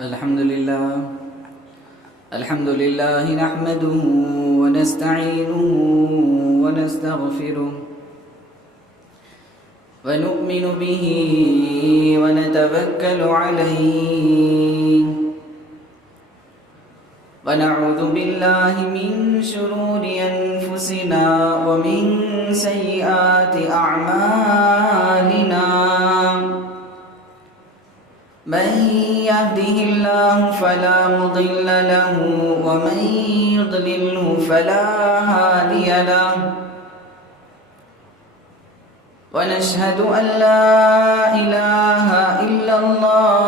الحمد لله نحمده ونستعينه ونستغفره ونؤمن به ونتوكل عليه ونعوذ بالله من شرور أنفسنا ومن سيئات أعمالنا من يهده الله فلا مضل له ومن يضلله فلا هادي له ونشهد أن لا إله إلا الله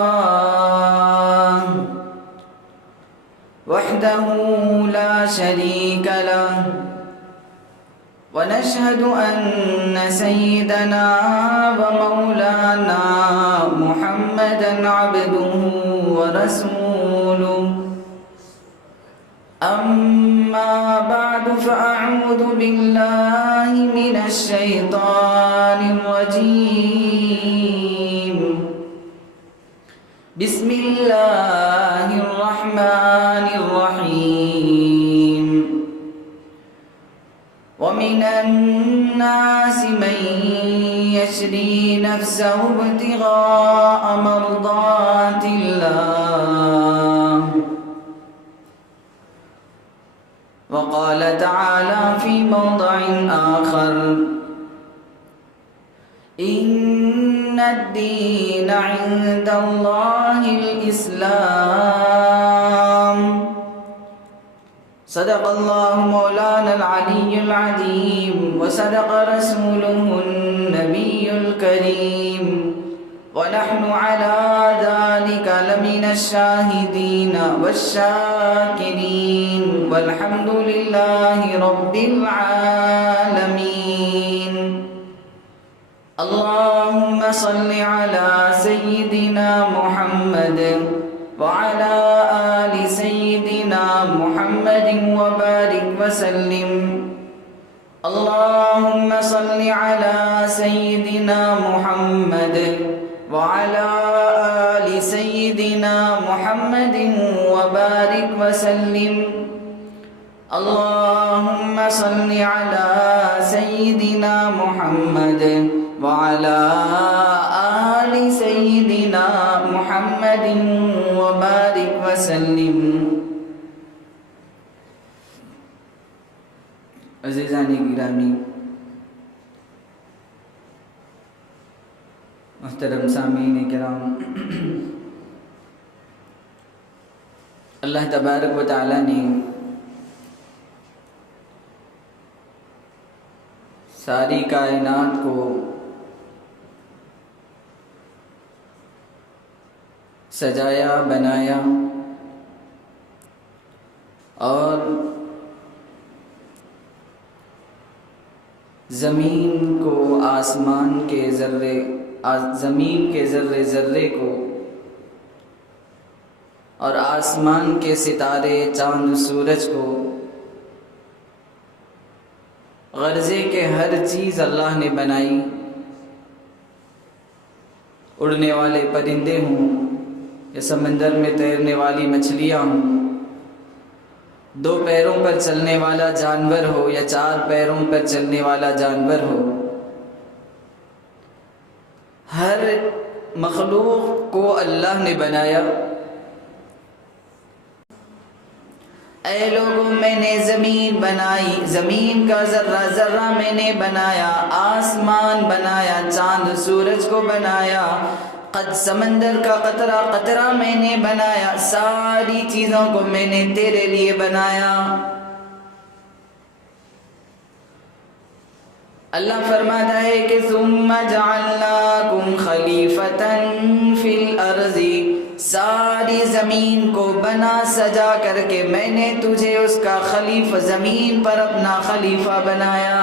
وحده لا شريك له ونشهد أن سيدنا ومولانا محمدًا عبده ورسوله أما بعد فأعوذ بالله من الشيطان الرجيم بسم الله الرحمن الرحيم ومن الناس من يشري نفسه ابتغاء مرضات الله وقال تعالى في موضع آخر إن الدين عند الله الإسلام صدق الله مولانا العلي العظيم وصدق رسوله النبي الكريم ونحن على ذلك لمن الشاهدين والشاكرين والحمد لله رب العالمين اللهم صل على سيدنا محمد وعلى آل سيدنا محمد وبارك وسلم اللهم صل على سيدنا محمد وعلى آل سيدنا محمد وبارك وسلم اللهم صل على سيدنا محمد وعلى آل سيدنا محمد وبارك وسلم. عزیزان گرامی، محترم سامعین کرام، اللہ تبارک و تعالی نے ساری کائنات کو سجایا، بنایا اور زمین کو آسمان کے ذرے، زمین کے ذرے ذرے کو اور آسمان کے ستارے، چاند، سورج کو، غرضے کہ ہر چیز اللہ نے بنائی، اڑنے والے پرندے ہوں یا سمندر میں تیرنے والی مچھلیاں ہوں، دو پیروں پر چلنے والا جانور ہو یا چار پیروں پر چلنے والا جانور ہو، ہر مخلوق کو اللہ نے بنایا. اے لوگوں، میں نے زمین بنائی، زمین کا ذرہ ذرہ میں نے بنایا، آسمان بنایا، چاند سورج کو بنایا، سمندر کا قطرہ قطرہ میں نے بنایا، ساری چیزوں کو میں نے تیرے لیے بنایا. اللہ فرماتا ہے کہ ثم جعلناکم خلیفۃ فی الارض، ساری زمین کو بنا سجا کر کے میں نے تجھے اس کا خلیفہ، زمین پر اپنا خلیفہ بنایا.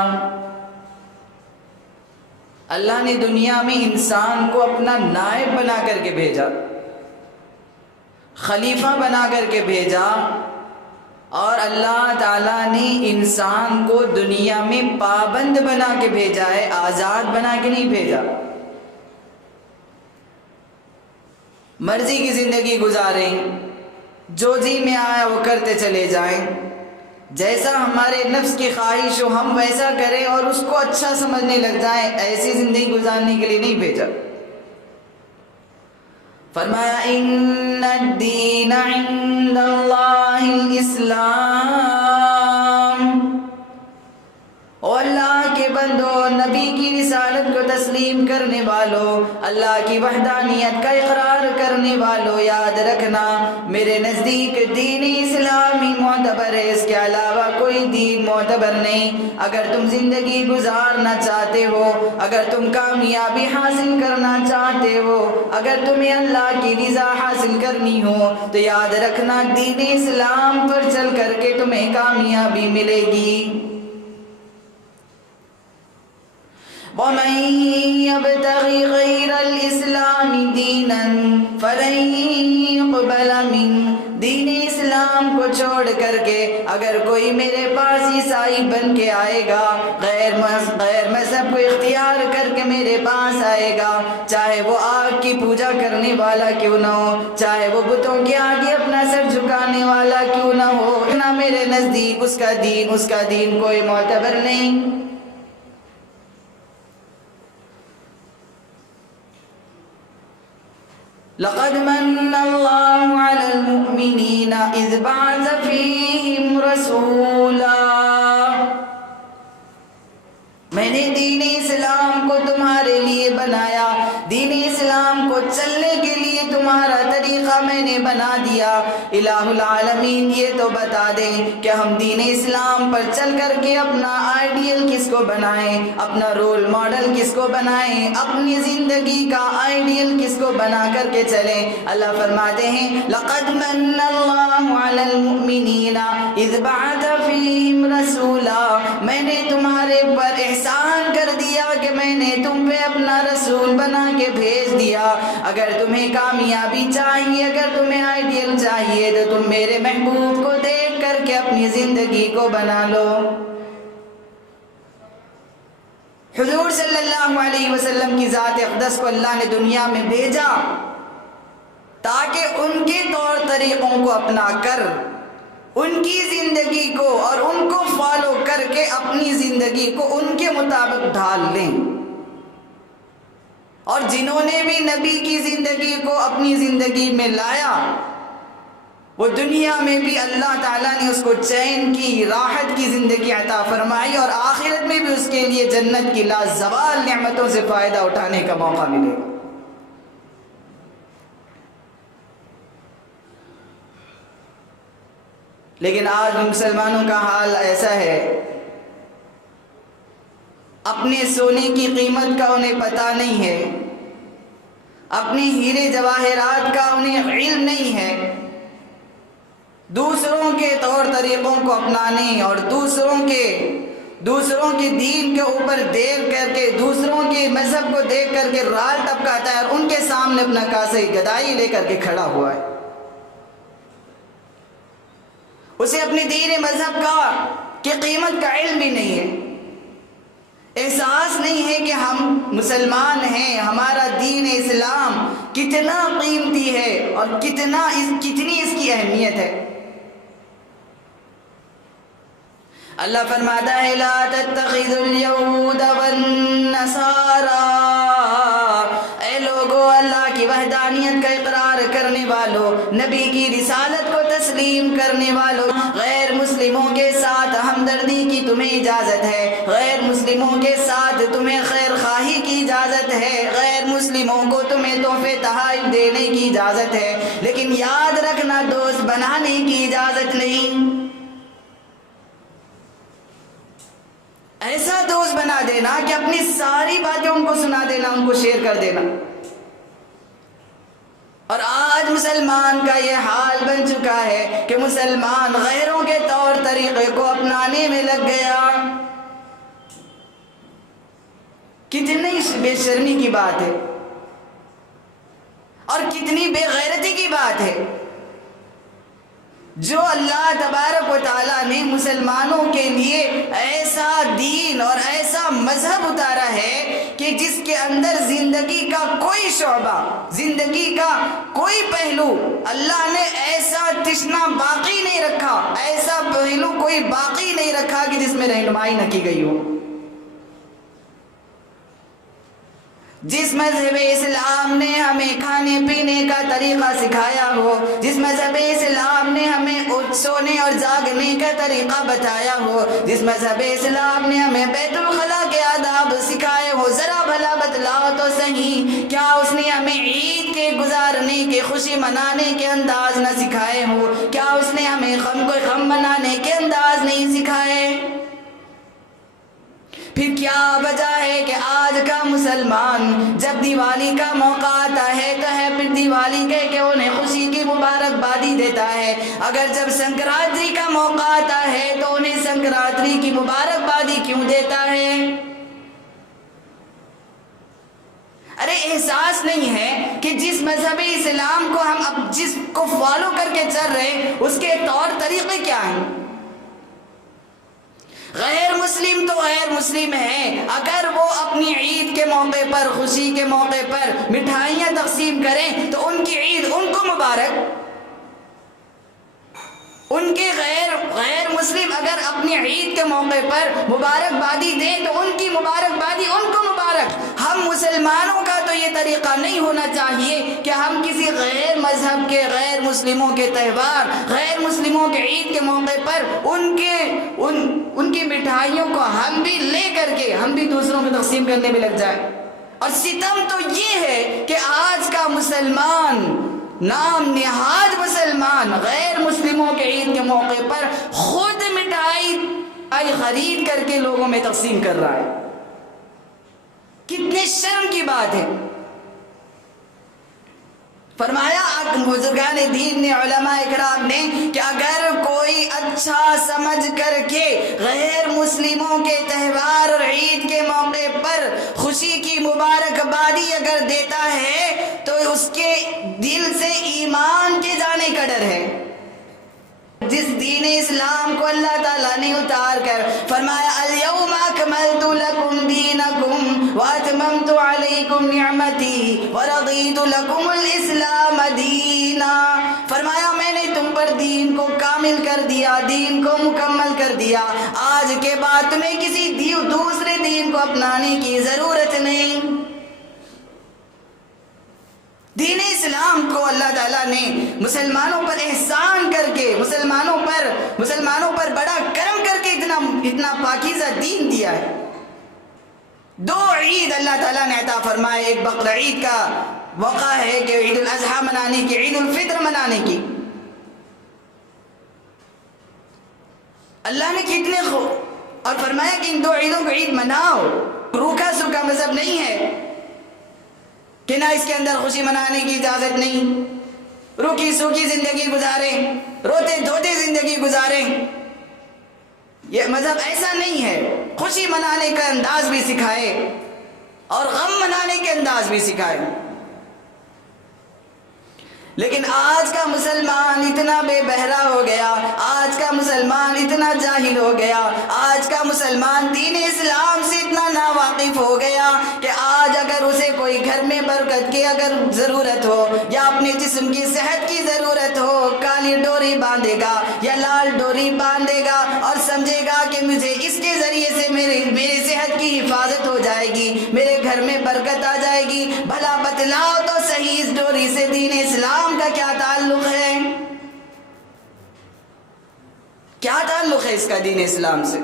اللہ نے دنیا میں انسان کو اپنا نائب بنا کر کے بھیجا، خلیفہ بنا کر کے بھیجا، اور اللہ تعالیٰ نے انسان کو دنیا میں پابند بنا کے بھیجا ہے، آزاد بنا کے نہیں بھیجا. مرضی کی زندگی گزاریں، جو جی میں آیا وہ کرتے چلے جائیں، جیسا ہمارے نفس کی خواہش ہو ہم ویسا کریں اور اس کو اچھا سمجھنے لگ جائیں، ایسی زندگی گزارنے کے لیے نہیں بھیجا۔ فرمایا ان الدین عند اللہ الاسلام، او اللہ کے بندو، نبی کی رسالت کو تسلیم کرنے والوں، اللہ کی وحدانیت کا اقرار کرنے والوں، یاد رکھنا میرے نزدیک دین اسلام ہی معتبر ہے، اس کے علاوہ کوئی دین معتبر نہیں۔ اگر تم زندگی گزارنا چاہتے ہو، اگر تم کامیابی حاصل کرنا چاہتے ہو، اگر تمہیں اللہ کی رضا حاصل کرنی ہو تو یاد رکھنا دین اسلام پر چل کر کے تمہیں کامیابی ملے گی۔ وَمَن يَبْتَغِ غَيْرَ الْإِسْلَامِ دِينًا فَلَن يُقْبَلَ مِنْهُ، دین اسلام کو چھوڑ کر کے اگر کوئی میرے پاس عیسائی بن کے آئے گا، غیر مذہب کو اختیار کر کے میرے پاس آئے گا، چاہے وہ آگ کی پوجا کرنے والا کیوں نہ ہو، چاہے وہ بتوں کے آگے اپنا سر جھکانے والا کیوں نہ ہو، نہ میرے نزدیک اس کا دین کوئی معتبر نہیں۔ لقد من اللہ علی المؤمنین اذ بعث فیہم رسولا، میں نے دین اسلام کو تمہارے لیے بنایا، دین اسلام کو چلنے کے لیے تمہارا طریقہ میں نے بنا دیا۔ الہ العالمین یہ تو بتا دیں کہ ہم دین اسلام پر چل کر کے اپنا آئیڈیل کس کو بنائیں، اپنا رول ماڈل کس کو بنائیں، اپنی زندگی کا آئیڈیل کس کو بنا کر کے چلیں۔ اللہ فرماتے ہیں لقد من اللہ علی المؤمنین اذ بعث فیہم رسولا، میں نے تمہارے پر احسان کر دیا کہ میں نے تم پہ اپنا رسول بنا کے بھیج دیا۔ اگر تمہیں کامیابی چاہیے، اگر تمہیں آئیڈیل چاہیے تو تم میرے محبوب کو دیکھ کر کے اپنی زندگی کو بنا لو۔ حضور صلی اللہ علیہ وسلم کی ذات اقدس کو اللہ نے دنیا میں بھیجا تاکہ ان کے طور طریقوں کو اپنا کر ان کی زندگی کو اور ان کو فالو کر کے اپنی زندگی کو ان کے مطابق ڈھال لیں، اور جنہوں نے بھی نبی کی زندگی کو اپنی زندگی میں لایا وہ دنیا میں بھی اللہ تعالیٰ نے اس کو چین کی، راحت کی زندگی عطا فرمائی، اور آخرت میں بھی اس کے لیے جنت کی لازوال نعمتوں سے فائدہ اٹھانے کا موقع ملے گا۔ لیکن آج مسلمانوں کا حال ایسا ہے، اپنے سونے کی قیمت کا انہیں پتہ نہیں ہے، اپنے ہیرے جواہرات کا انہیں علم نہیں ہے، دوسروں کے طور طریقوں کو اپنانے اور دوسروں کے دین کے اوپر دیکھ کر کے، دوسروں کے مذہب کو دیکھ کر کے رال ٹپکاتا ہے اور ان کے سامنے اپنا کاسے گدائی لے کر کے کھڑا ہوا ہے۔ اسے اپنے دین مذہب کی قیمت کا علم بھی نہیں ہے، احساس نہیں ہے کہ ہم مسلمان ہیں، ہمارا دین اسلام کتنا قیمتی ہے اور کتنی اس کی اہمیت ہے۔ اللہ فرماتا ہے لا تتخذوا اليهود والنصارى، اے لوگو اللہ کی وحدانیت کا اقرار کرنے والوں، نبی کی رسالت کو تسلیم کرنے والوں، غیر مسلموں کے ساتھ ہمدردی کی تمہیں اجازت ہے، غیر مسلموں کے ساتھ تمہیں خیر خواہی کی اجازت ہے، غیر مسلموں کو تمہیں تحفے تحائف دینے کی اجازت ہے، لیکن یاد رکھنا دوست بنانے کی اجازت نہیں۔ ایسا دوست بنا دینا کہ اپنی ساری باتیں ان کو سنا دینا، ان کو شیئر کر دینا۔ اور آج مسلمان کا یہ حال بن چکا ہے کہ مسلمان غیروں کے طور طریقے کو اپنانے میں لگ گیا۔ کتنی بے شرمی کی بات ہے اور کتنی بے غیرتی کی بات ہے جو اللہ تبارک و تعالیٰ نے مسلمانوں کے لیے ایسا دین اور ایسا مذہب اتارا ہے کہ جس کے اندر زندگی کا کوئی شعبہ، زندگی کا کوئی پہلو اللہ نے ایسا تشنا باقی نہیں رکھا، ایسا پہلو کوئی باقی نہیں رکھا کہ جس میں رہنمائی نہ کی گئی ہو۔ جس مذہب اسلام نے ہمیں کھانے پینے کا طریقہ سکھایا ہو، جس مذہب اسلام نے ہمیں سونے اور جاگنے کا طریقہ بتایا ہو، جس مذہب اسلام نے ہمیں بیت الخلاء کے آداب سکھائے ہو، ذرا بھلا بتلاؤ تو صحیح، کیا اس نے ہمیں عید کے گزارنے کے، خوشی منانے کے انداز نہ سکھائے ہو؟ کیا اس نے ہمیں غم کو غم منانے کے انداز نہیں سکھائے؟ پھر کیا وجہ ہے کہ آج کا مسلمان جب دیوالی کا موقع آتا ہے تو ہیپی دیوالی کہہ کے انہیں خوشی کی مبارکبادی دیتا ہے، اگر جب سنکرانتی کا موقع آتا ہے تو انہیں سنکرانتی کی مبارکبادی کیوں دیتا ہے؟ ارے احساس نہیں ہے کہ جس مذہب اسلام کو ہم اب جس کو فالو کر کے چل رہے ہیں اس کے طور طریقے کیا ہیں؟ غیر مسلم تو غیر مسلم ہے، اگر وہ اپنی عید کے موقع پر، خوشی کے موقع پر مٹھائیاں تقسیم کریں تو ان کی عید ان کو مبارک، ان کے غیر مسلم اگر اپنی عید کے موقع پر مبارکبادی دیں تو ان کی مبارکبادی ان کو مبارک۔ ہم مسلمانوں کا تو یہ طریقہ نہیں ہونا چاہیے کہ ہم کسی غیر مذہب کے، غیر مسلموں کے تہوار، غیر مسلموں کے عید کے موقع پر ان کی مٹھائیوں کو ہم بھی لے کر کے ہم بھی دوسروں میں تقسیم کرنے میں لگ جائیں۔ اور ستم تو یہ ہے کہ آج کا مسلمان، نام نہاد مسلمان، غیر مسلموں کے عید کے موقع پر خود مٹھائی خرید کر کے لوگوں میں تقسیم کر رہا ہے۔ کتنے شرم کی بات ہے۔ فرمایا بزرگان دین نے، علماء اکرام نے، کہ اگر کوئی اچھا سمجھ کر کے غیر مسلموں کے تہوار اور عید کے موقع پر خوشی کی مبارکبادی اگر دیتا ہے تو اس کے دل سے ایمان کے جانے کا ڈر ہے۔ جس دین اسلام کو اللہ تعالیٰ نے اتار کر فرمایا الیوم اکملت لکم دینکم واتممت علیکم نعمتی ورضیت لکم الاسلام دینا، فرمایا میں نے تم پر دین کو کامل کر دیا، دین کو مکمل کر دیا، آج کے بعد تمہیں کسی دوسرے دین کو اپنانے کی ضرورت نہیں۔ دین اسلام کو اللہ تعالیٰ نے مسلمانوں پر احسان کر کے، مسلمانوں پر بڑا کرم کر کے اتنا پاکیزہ دین دیا ہے۔ دو عید اللہ تعالیٰ نے عطا فرمائے، ایک بقر عید کا موقع ہے کہ عید الاضحیٰ منانے کی، عید الفطر منانے کی۔ اللہ نے کتنے اور فرمایا کہ ان دو عیدوں کو عید مناؤ۔ روکھا سوکھا مذہب نہیں ہے کہ نہ اس کے اندر خوشی منانے کی اجازت نہیں، روکی سوکھی زندگی گزاریں، روتے دھوتے زندگی گزاریں، یہ مذہب ایسا نہیں ہے۔ خوشی منانے کا انداز بھی سکھائے اور غم منانے کے انداز بھی سکھائے۔ لیکن آج کا مسلمان اتنا بے بہرا ہو گیا، آج کا مسلمان اتنا جاہل ہو گیا، آج کا مسلمان دین اسلام سے اتنا ناواقف ہو گیا کہ آج اگر اسے کوئی گھر میں برکت کی اگر ضرورت ہو یا اپنے جسم کی صحت کی ضرورت ہو، کالی ڈوری باندھے گا یا لال ڈوری باندھے گا اور سمجھے گا کہ مجھے اس کے ذریعے سے میری صحت کی حفاظت ہو جائے گی، میرے گھر میں برکت آ جائے گی۔ بھلا بتلاؤ تو صحیح اس ڈوری سے دین اسلام کا کیا تعلق ہے؟ کیا تعلق ہے اس کا دین اسلام سے؟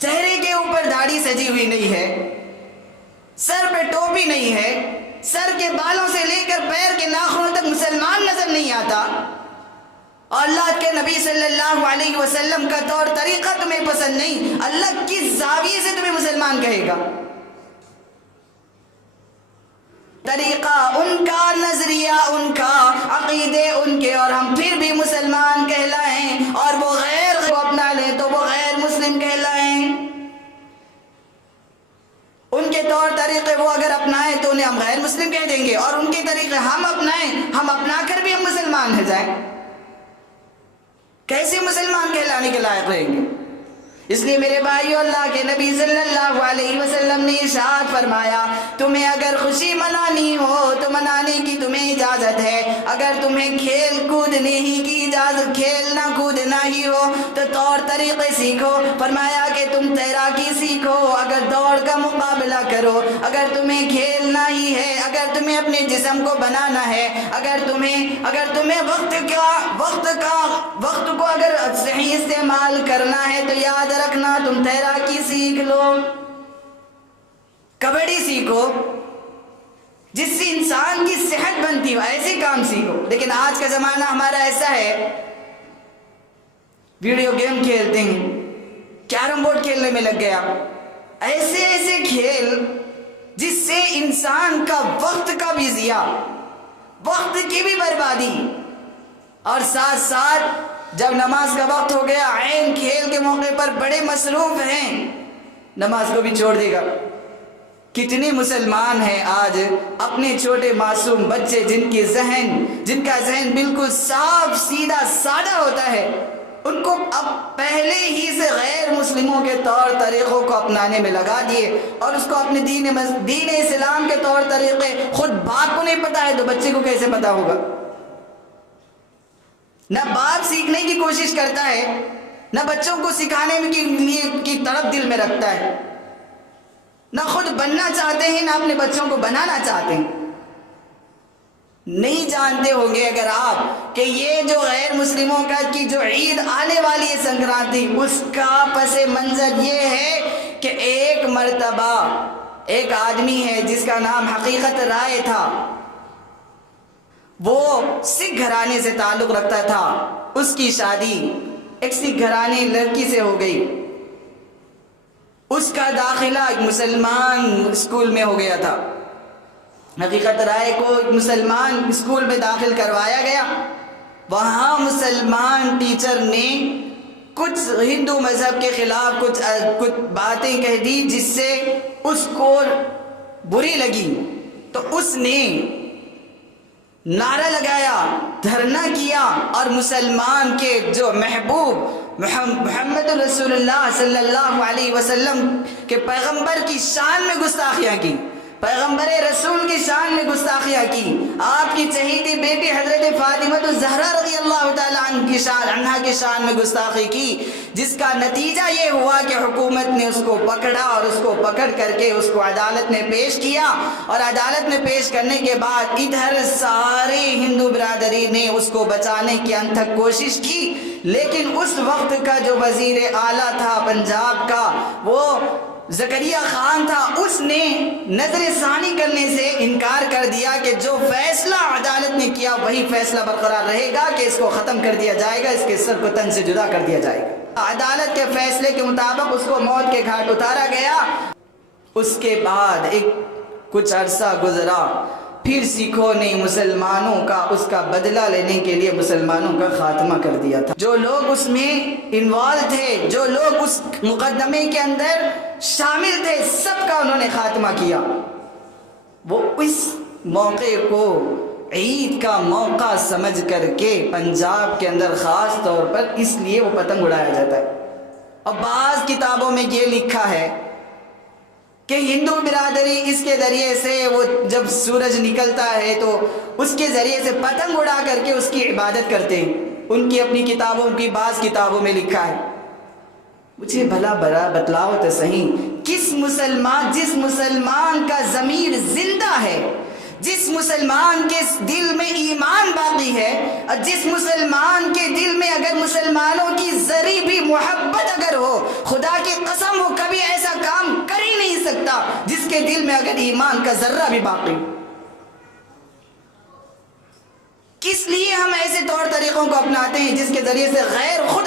چہرے کے اوپر داڑھی سجی ہوئی نہیں ہے، سر پہ ٹوپی نہیں ہے، سر کے بالوں سے لے کر پیر کے ناخنوں تک مسلمان نظر نہیں آتا، اور اللہ کے نبی صلی اللہ علیہ وسلم کا طور طریقہ تمہیں پسند نہیں، اللہ کس زاویے سے تمہیں مسلمان کہے گا؟ طریقہ ان کا، نظریہ ان کا، عقیدے ان کے، اور ہم پھر بھی مسلمان کہلائیں، اور وہ غیر کو اپنا لیں تو وہ غیر مسلم کہلائیں۔ ان کے طور طریقے وہ اگر اپنائیں تو انہیں ہم غیر مسلم مسلم کہہ دیں گے اور ان کے طریقے ہم اپنائیں، ہم اپنا کر بھی ہم مسلمان ہو جائیں، کیسے مسلمان کہلانے کے لائق رہیں گے؟ اس لیے میرے بھائیو، اللہ کے نبی صلی اللہ علیہ وسلم نے ارشاد فرمایا تمہیں اگر خوشی منانی ہو تو منانے کی تمہیں اجازت ہے، اگر تمہیں کھیل کودنے ہی کی اجازت، کھیلنا کودنا ہی ہو تو طور طریقے سیکھو۔ فرمایا کہ تم تیراکی سیکھو، اگر دوڑ کا مقابلہ کرو، اگر تمہیں کھیلنا ہی ہے، اگر تمہیں اپنے جسم کو بنانا ہے، اگر تمہیں وقت کو اگر صحیح استعمال کرنا ہے تو یاد رکھنا تم تیراکی سیکھ لو، کبڈی سیکھو، جس سے انسان کی صحت بنتی ہو، ایسے کام سیکھو۔ لیکن آج کا زمانہ ہمارا ایسا ہے، ویڈیو گیم کھیلتے ہیں، کیرم بورڈ کھیلنے میں لگ گیا، ایسے کھیل جس سے انسان کا وقت کا بھی ضیاع، وقت کی بھی بربادی، اور ساتھ ساتھ جب نماز کا وقت ہو گیا عین کھیل کے موقع پر بڑے مصروف ہیں، نماز کو بھی چھوڑ دے گا۔ کتنے مسلمان ہیں آج اپنے چھوٹے معصوم بچے جن کا ذہن بالکل صاف سیدھا سادہ ہوتا ہے، ان کو اب پہلے ہی سے غیر مسلموں کے طور طریقوں کو اپنانے میں لگا دیے، اور اس کو اپنے دین اسلام کے طور طریقے خود باپ کو نہیں پتا ہے تو بچے کو کیسے پتا ہوگا؟ نہ باپ سیکھنے کی کوشش کرتا ہے، نہ بچوں کو سکھانے کی طرف دل میں رکھتا ہے، نہ خود بننا چاہتے ہیں نہ اپنے بچوں کو بنانا چاہتے ہیں۔ نہیں جانتے ہوں گے اگر آپ کہ یہ جو غیر مسلموں کی جو عید آنے والی ہے سنکرانتی، اس کا پس منظر یہ ہے کہ ایک مرتبہ ایک آدمی ہے جس کا نام حقیقت رائے تھا، وہ سکھ گھرانے سے تعلق رکھتا تھا، اس کی شادی ایک سکھ گھرانے لڑکی سے ہو گئی، اس کا داخلہ ایک مسلمان اسکول میں ہو گیا تھا۔ حقیقت رائے کو ایک مسلمان اسکول میں داخل کروایا گیا، وہاں مسلمان ٹیچر نے کچھ ہندو مذہب کے خلاف کچھ باتیں کہہ دی جس سے اس کو بری لگی، تو اس نے نعرہ لگایا، دھرنا کیا، اور مسلمان کے جو محبوب محمد رسول اللہ صلی اللہ علیہ وسلم کے پیغمبر کی شان میں گستاخیاں کی، پیغمبر رسول کی شان میں گستاخیاں کی، آپ کی چہیتی بیٹی حضرت فاطمہ الزہرا رضی اللہ تعالیٰ عنہا کی شان میں گستاخی کی، جس کا نتیجہ یہ ہوا کہ حکومت نے اس کو پکڑا اور اس کو پکڑ کر کے اس کو عدالت میں پیش کیا، اور عدالت میں پیش کرنے کے بعد ادھر سارے ہندو برادری نے اس کو بچانے کی انتھک کوشش کی، لیکن اس وقت کا جو وزیر اعلیٰ تھا پنجاب کا، وہ زکریا خان تھا، اس نے نظر ثانی کرنے سے انکار کر دیا کہ جو فیصلہ عدالت نے کیا وہی فیصلہ برقرار رہے گا، کہ اس کو ختم کر دیا جائے گا، اس کے سر کو تن سے جدا کر دیا جائے گا۔ عدالت کے فیصلے کے مطابق اس کو موت کے گھاٹ اتارا گیا۔ اس کے بعد کچھ عرصہ گزرا، پھر سکھوں نے مسلمانوں کا اس کا بدلہ لینے کے لیے مسلمانوں کا خاتمہ کر دیا تھا۔ جو لوگ اس میں انوالو تھے، جو لوگ اس مقدمے کے اندر شامل تھے، سب کا انہوں نے خاتمہ کیا۔ وہ اس موقع کو عید کا موقع سمجھ کر کے پنجاب کے اندر خاص طور پر اس لیے وہ پتنگ اڑایا جاتا ہے۔ اور بعض کتابوں میں یہ لکھا ہے کہ ہندو برادری اس کے ذریعے سے وہ جب سورج نکلتا ہے تو اس کے ذریعے سے پتنگ اڑا کر کے اس کی عبادت کرتے ہیں، ان کی اپنی کتابوں کی بعض کتابوں میں لکھا ہے۔ مجھے بھلا برا بتلاؤ تو صحیح، جس مسلمان کا ضمیر زندہ ہے، جس مسلمان کے دل میں ایمان باقی ہے، اور جس مسلمان کے دل میں اگر مسلمانوں کی ذری بھی محبت اگر ہو، خدا کی قسم وہ کبھی ایسا کام کر ہی نہیں سکتا جس کے دل میں اگر ایمان کا ذرہ بھی باقی۔ کس لیے ہم ایسے طور طریقوں کو اپناتے ہیں جس کے ذریعے سے غیر خود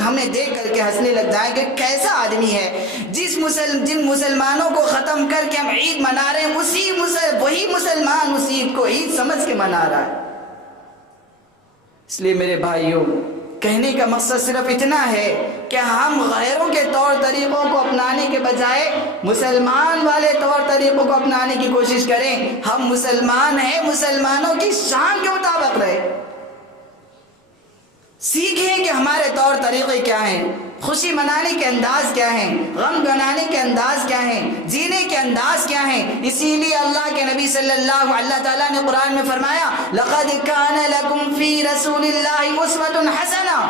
ہمیں دیکھ کر کے ہنسنے لگ جائیں کہ کیسا آدمی ہے؟ جن مسلمانوں کو ختم کر کے ہم عید منا رہے ہیں، وہی مسلمان اس عید کو عید سمجھ کے منا رہا ہے۔ اس لیے میرے بھائیوں، کہنے کا مقصد صرف اتنا ہے کہ ہم غیروں کے طور طریقوں کو اپنانے کے بجائے مسلمان والے طور طریقوں کو اپنانے کی کوشش کریں. ہم مسلمان ہیں، مسلمانوں کی شان کے مطابق رہے. سیکھیں کہ ہمارے طور طریقے کیا ہیں، خوشی منانے کے انداز کیا ہیں، غم منانے کے انداز کیا ہیں، جینے کے انداز کیا ہیں. اسی لیے اللہ کے نبی صلی اللہ تعالیٰ نے قرآن میں فرمایا لَقَدْ كَانَ لَكُمْ فِي رَسُولِ اللَّهِ أُسْوَةٌ حَسَنَةٌ.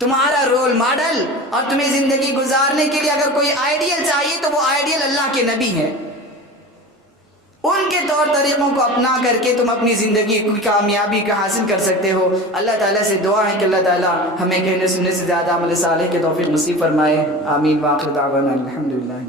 تمہارا رول ماڈل اور تمہیں زندگی گزارنے کے لیے اگر کوئی آئیڈیل چاہیے تو وہ آئیڈیل اللہ کے نبی ہیں. ان کے طور طریقوں کو اپنا کر کے تم اپنی زندگی کی کامیابی کا حاصل کر سکتے ہو. اللہ تعالیٰ سے دعا ہے کہ اللہ تعالیٰ ہمیں کہنے سننے سے زیادہ عمل صالح کے توفیق نصیب فرمائے. آمین. وآخر دعوانا الحمدللہ.